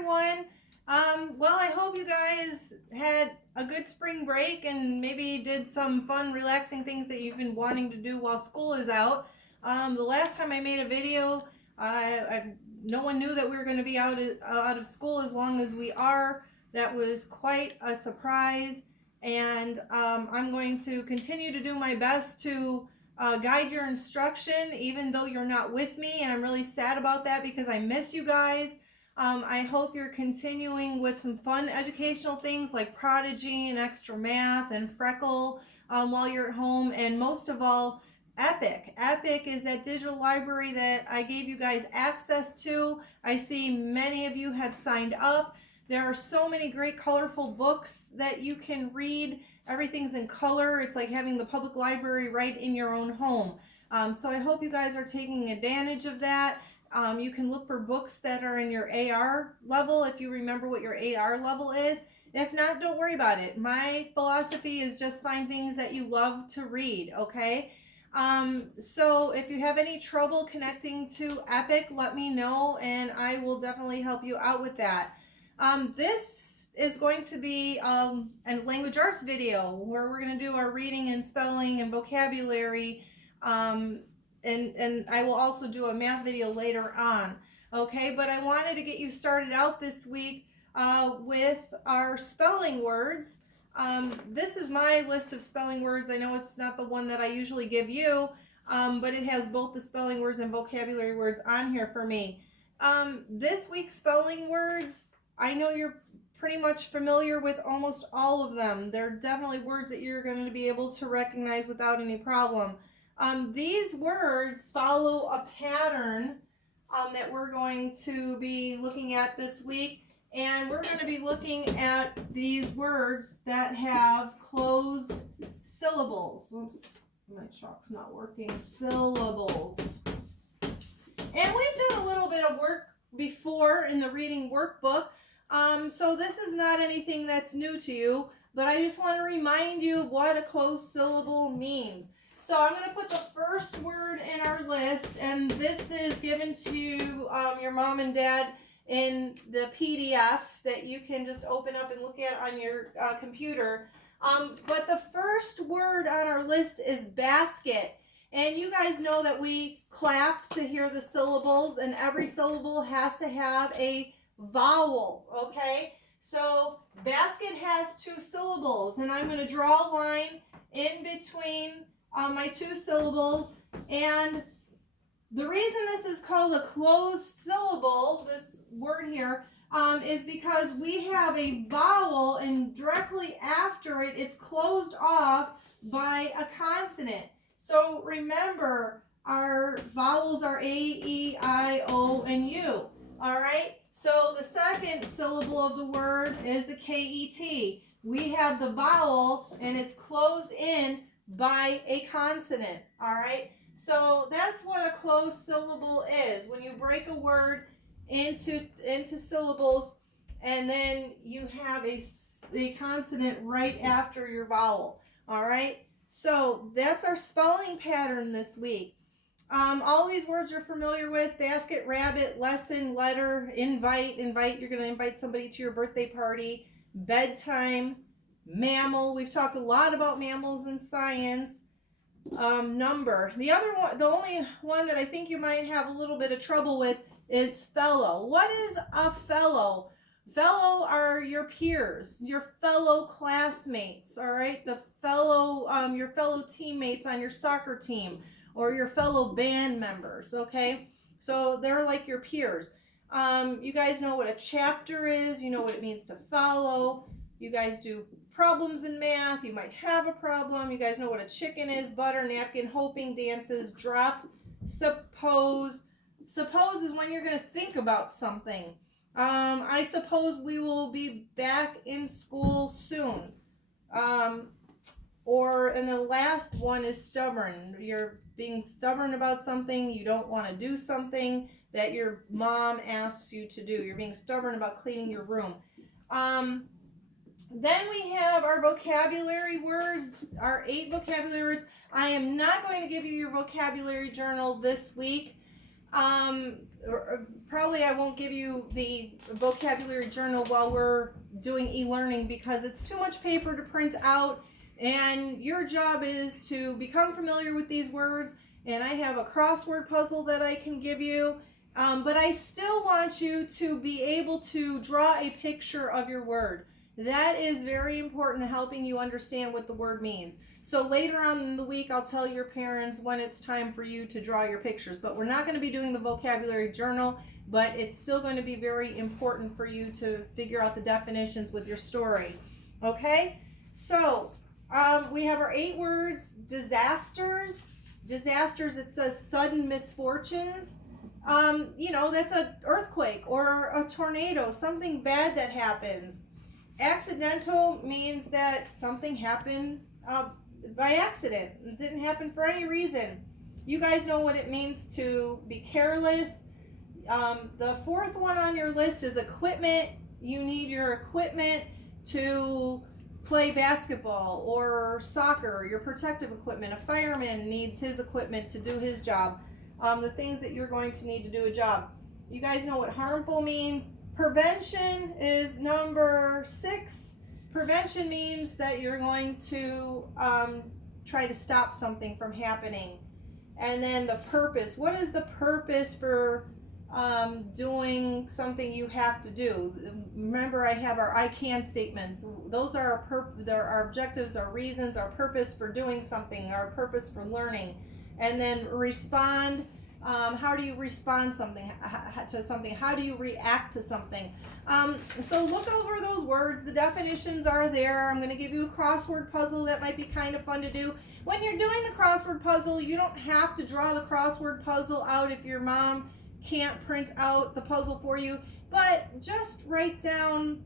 everyone. Well, I hope you guys had a good spring break and maybe did some fun, relaxing things that you've been wanting to do while school is out. The last time I made a video, no one knew that we were going to be out of school as long as we are. That was quite a surprise, and I'm going to continue to do my best to guide your instruction, even though you're not with me, and I'm really sad about that because I miss you guys. I hope you're continuing with some fun educational things like Prodigy and Extra Math and Freckle while you're at home, and most of all, Epic. Epic is that digital library that I gave you guys access to. I see many of you have signed up. There are so many great colorful books that you can read. Everything's in color. It's like having the public library right in your own home. So I hope you guys are taking advantage of that. You can look for books that are in your AR level if you remember what your AR level is. If not, don't worry about it. My philosophy is just find things that you love to read, okay? So if you have any trouble connecting to Epic, let me know and I will definitely help you out with that. This is going to be a language arts video where we're going to do our reading and spelling and vocabulary, and I will also do a math video later on. Okay, but I wanted to get you started out this week with our spelling words. This is my list of spelling words. I know it's not the one that I usually give you, but it has both the spelling words and vocabulary words on here for me. This week's spelling words, I know you're pretty much familiar with almost all of them. They're definitely words that you're going to be able to recognize without any problem. These words follow a pattern that we're going to be looking at this week. And we're going to be looking at these words that have closed syllables. Oops, my chalk's not working. Syllables. And we've done a little bit of work before in the reading workbook. So this is not anything that's new to you, but I just want to remind you of what a closed syllable means. So I'm going to put the first word in our list, and this is given to your mom and dad in the PDF that you can just open up and look at on your computer. But the first word on our list is basket. And you guys know that we clap to hear the syllables, and every syllable has to have a vowel, okay? So basket has 2 syllables, and I'm going to draw a line in between my 2 syllables, and the reason this is called a closed syllable, this word here, is because we have a vowel, and directly after it, it's closed off by a consonant. So remember, our vowels are A, E, I, O, and U. All right? So the second syllable of the word is the K-E-T. We have the vowel, and it's closed in by a consonant. All right? So that's what a closed syllable is. When you break a word into syllables, and then you have a consonant right after your vowel. All right? So that's our spelling pattern this week. All these words you're familiar with: basket, rabbit, lesson, letter, invite. You're going to invite somebody to your birthday party. Bedtime, mammal. We've talked a lot about mammals in science. Number. The other one, the only one that I think you might have a little bit of trouble with is fellow. What is a fellow? Fellow are your peers, your fellow classmates, all right? The fellow, your fellow teammates on your soccer team, or your fellow band members, okay? So they're like your peers. You guys know what a chapter is. You know what it means to follow. You guys do problems in math. You might have a problem. You guys know what a chicken is: butter, napkin, hoping, dances, dropped, suppose. Suppose is when you're going to think about something. I suppose we will be back in school soon. And the last one is stubborn. You're being stubborn about something. You don't want to do something that your mom asks you to do. You're being stubborn about cleaning your room. Then we have our vocabulary words, our 8 vocabulary words. I am not going to give you your vocabulary journal this week. probably I won't give you the vocabulary journal while we're doing e-learning because it's too much paper to print out, and your job is to become familiar with these words, and I have a crossword puzzle that I can give you, but I still want you to be able to draw a picture of your word. That is very important in helping you understand what the word means. So later on in the week, I'll tell your parents when it's time for you to draw your pictures. But we're not going to be doing the vocabulary journal, but it's still going to be very important for you to figure out the definitions with your story. Okay? So we have our 8 words. Disasters. Disasters, it says sudden misfortunes. That's an earthquake or a tornado, something bad that happens. Accidental means that something happened by accident. It didn't happen for any reason. You guys know what it means to be careless. The 4th one on your list is equipment. You need your equipment to play basketball or soccer, your protective equipment. A fireman needs his equipment to do his job. The things that you're going to need to do a job. You guys know what harmful means. Prevention is number 6. Prevention means that you're going to try to stop something from happening. And then the purpose. What is the purpose for doing something you have to do? Remember, I have our I can statements. Those are our objectives, our reasons, our purpose for doing something, our purpose for learning. And then respond. How do you respond to something? How do you react to something? So look over those words. The definitions are there. I'm going to give you a crossword puzzle that might be kind of fun to do. When you're doing the crossword puzzle, you don't have to draw the crossword puzzle out if your mom can't print out the puzzle for you. But just write down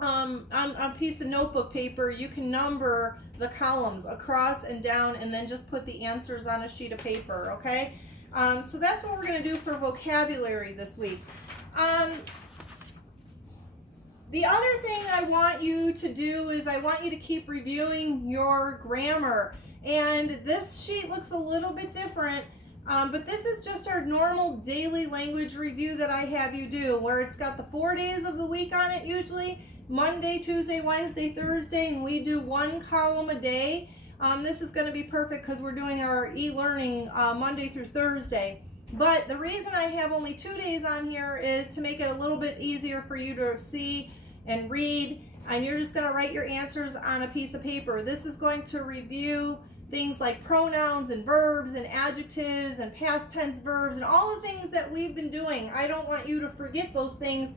on a piece of notebook paper, you can number the columns across and down, and then just put the answers on a sheet of paper, okay? So that's what we're going to do for vocabulary this week. The other thing I want you to do is I want you to keep reviewing your grammar. And this sheet looks a little bit different, but this is just our normal daily language review that I have you do, where it's got the 4 days of the week on it usually. Monday, Tuesday, Wednesday, Thursday, and we do 1 column a day. This is going to be perfect because we're doing our e-learning Monday through Thursday. But the reason I have only 2 days on here is to make it a little bit easier for you to see and read. And you're just going to write your answers on a piece of paper. This is going to review things like pronouns and verbs and adjectives and past tense verbs and all the things that we've been doing. I don't want you to forget those things.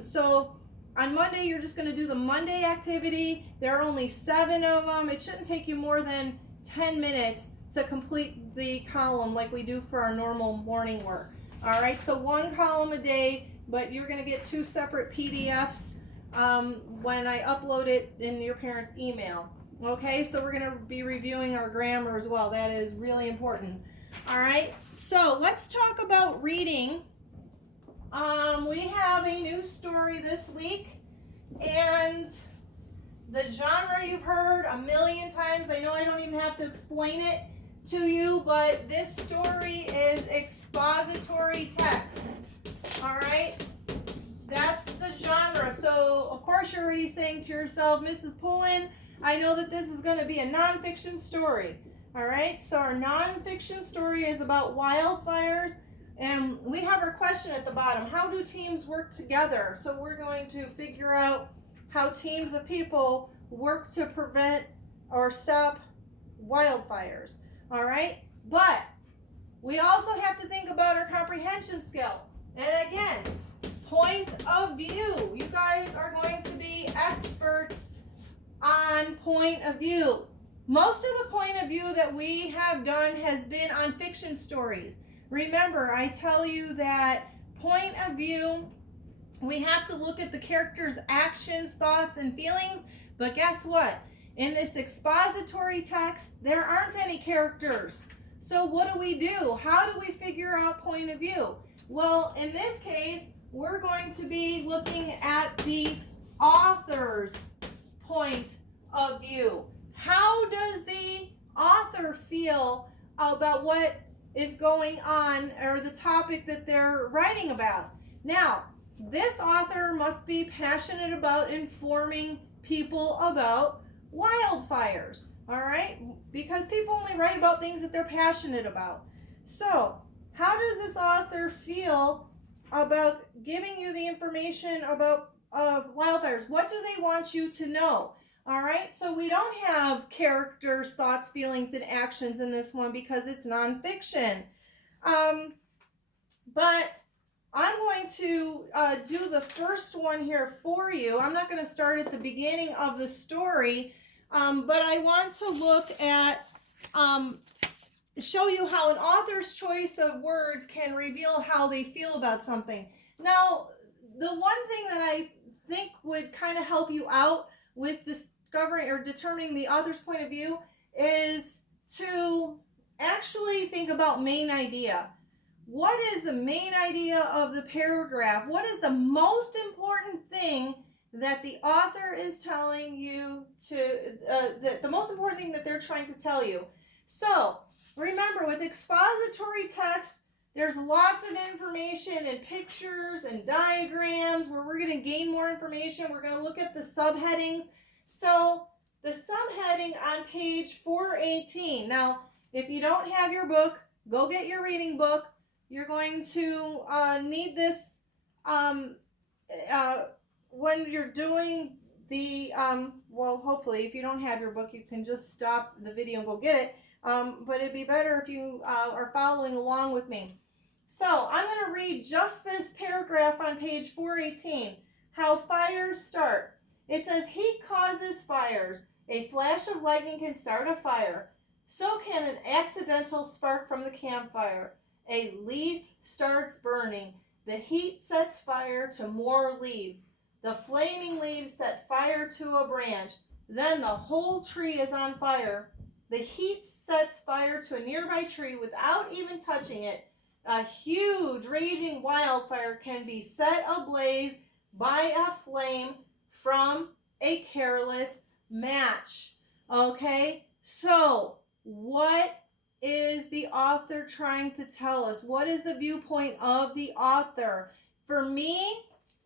So on Monday, you're just going to do the Monday activity. There are only 7 of them. It shouldn't take you more than 10 minutes to complete the column like we do for our normal morning work. All right, so 1 column a day, but you're going to get 2 separate PDFs when I upload it in your parents' email. Okay, so we're going to be reviewing our grammar as well. That is really important. All right, so let's talk about reading. We have a new story this week, and the genre you've heard a million times. I know I don't even have to explain it to you, but this story is expository text. All right, that's the genre. So of course you're already saying to yourself, Mrs. Pullen, I know that this is going to be a nonfiction story. All right, so our nonfiction story is about wildfires. And we have our question at the bottom. How do teams work together? So we're going to figure out how teams of people work to prevent or stop wildfires. All right? But we also have to think about our comprehension skill. And again, point of view. You guys are going to be experts on point of view. Most of the point of view that we have done has been on fiction stories. Remember, I tell you that point of view, we have to look at the character's actions, thoughts, and feelings. But guess what? In this expository text, there aren't any characters. So what do? How do we figure out point of view? Well, in this case, we're going to be looking at the author's point of view. How does the author feel about what is going on, or the topic that they're writing about. Now, this author must be passionate about informing people about wildfires, all right? Because people only write about things that they're passionate about. So, how does this author feel about giving you the information about wildfires? What do they want you to know? All right, so we don't have characters, thoughts, feelings, and actions in this one because it's nonfiction. But I'm going to do the first one here for you. I'm not going to start at the beginning of the story, but I want to look at, show you how an author's choice of words can reveal how they feel about something. Now, the one thing that I think would kind of help you out with discovering or determining the author's point of view is to actually think about main idea. What is the main idea of the paragraph? What is the most important thing that the author is telling you to, the most important thing that they're trying to tell you? So, remember, with expository text, there's lots of information and pictures and diagrams where we're going to gain more information. We're going to look at the subheadings. So, the subheading on page 418. Now, if you don't have your book, go get your reading book. You're going to need this when you're doing the, well, hopefully, if you don't have your book, you can just stop the video and go get it. But it'd be better if you are following along with me. So I'm going to read just this paragraph on page 418, how fires start. It says, heat causes fires. A flash of lightning can start a fire. So can an accidental spark from the campfire. A leaf starts burning. The heat sets fire to more leaves. The flaming leaves set fire to a branch. Then the whole tree is on fire. The heat sets fire to a nearby tree without even touching it. A huge raging wildfire can be set ablaze by a flame from a careless match. Okay, so what is the author trying to tell us? What is the viewpoint of the author? For me,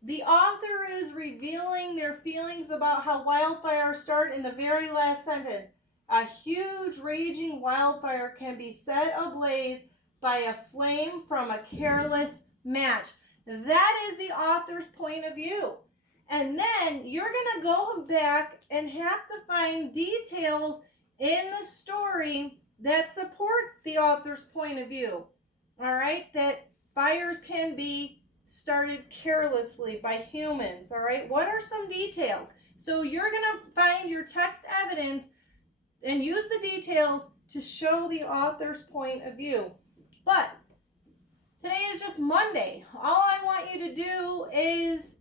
the author is revealing their feelings about how wildfires start in the very last sentence. A huge raging wildfire can be set ablaze by a flame from a careless match. That is the author's point of view. And then you're going to go back and have to find details in the story that support the author's point of view. All right? That fires can be started carelessly by humans. All right? What are some details? So you're going to find your text evidence and use the details to show the author's point of view. But today is just Monday. All I want you to do is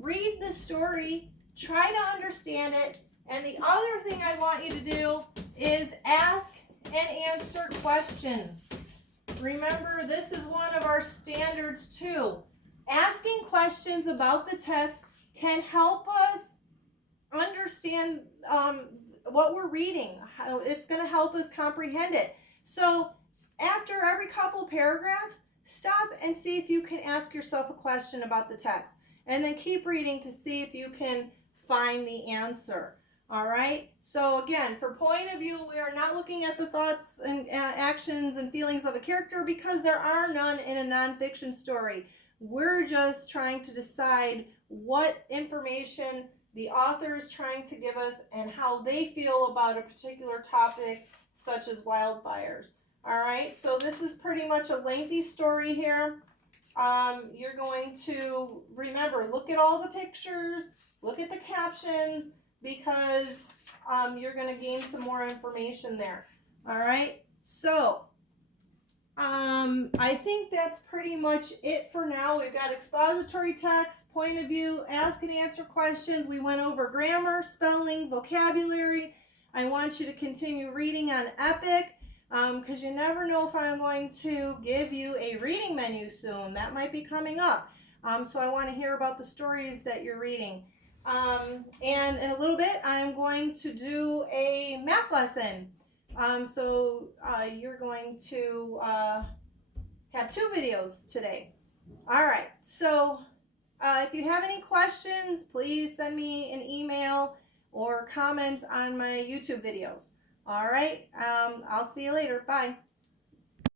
read the story, try to understand it, and the other thing I want you to do is ask and answer questions. Remember, this is one of our standards too. Asking questions about the text can help us understand what we're reading. It's going to help us comprehend it. So after every couple paragraphs, stop and see if you can ask yourself a question about the text. And then keep reading to see if you can find the answer. All right? So again, for point of view, we are not looking at the thoughts and actions and feelings of a character because there are none in a nonfiction story. We're just trying to decide what information the author is trying to give us and how they feel about a particular topic, such as wildfires. All right, so this is pretty much a lengthy story here. You're going to remember, look at all the pictures, look at the captions, because you're going to gain some more information there. All right, so I think that's pretty much it for now. We've got expository text, point of view, ask and answer questions. We went over grammar, spelling, vocabulary. I want you to continue reading on Epic because you never know if I'm going to give you a reading menu soon. That might be coming up. So I want to hear about the stories that you're reading. And in a little bit, I'm going to do a math lesson. So you're going to have 2 videos today. All right. So if you have any questions, please send me an email or comments on my YouTube videos. All right. I'll see you later. Bye.